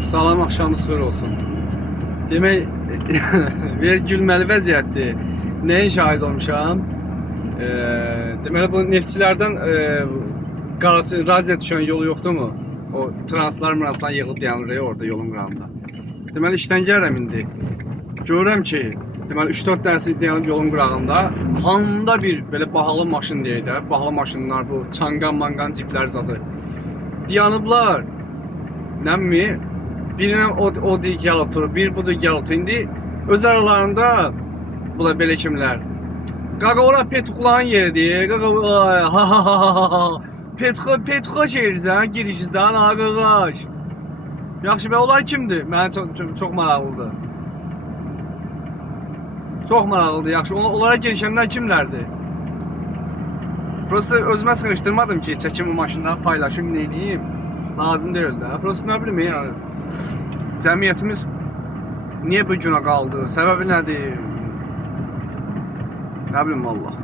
Salam, axşamınız xeyir olsun. Demək, bir gülməli vəziyyətdir. Nəyə şahid olmuşam? Deməli, bu neftçilərdən razıya düşən yolu yoxdurmu? O translar yığılıb dayanır orada yolun qırağında. Deməli, işdən gəlirəm indi. Görürəm ki, deməli 3-4 dənəsi dayanıb yolun qırağında. Handa bir belə bahalı maşın deyək də, bahalı maşınlar bu çanqan-manqan ciplər zadı. Dayanıblar. Nəmi? Birine o deyik gəl otur, bir budur gəl otur. İndi öz aralarında bu da belə kimlər. Qaqa ora Petuxların yeridir. Qaqa ha. Petuxa şehirsən, girişizdən ha qaqaş. Yaxşı bə onlar kimdir? Mənə çox maraqlıdır. Çox maraqlıdır. Yaxşı onlara girişənlər kimlərdir? Prosta özümə sıxışdırmadım ki, çəkim bu maşınları paylaşım, nə edeyim? Lazım deyil də. Prosta nə bilim yəni. Cəmiyyətimiz niyə bu günə qaldı? Səbəbi nədir? Nə bilim vallah.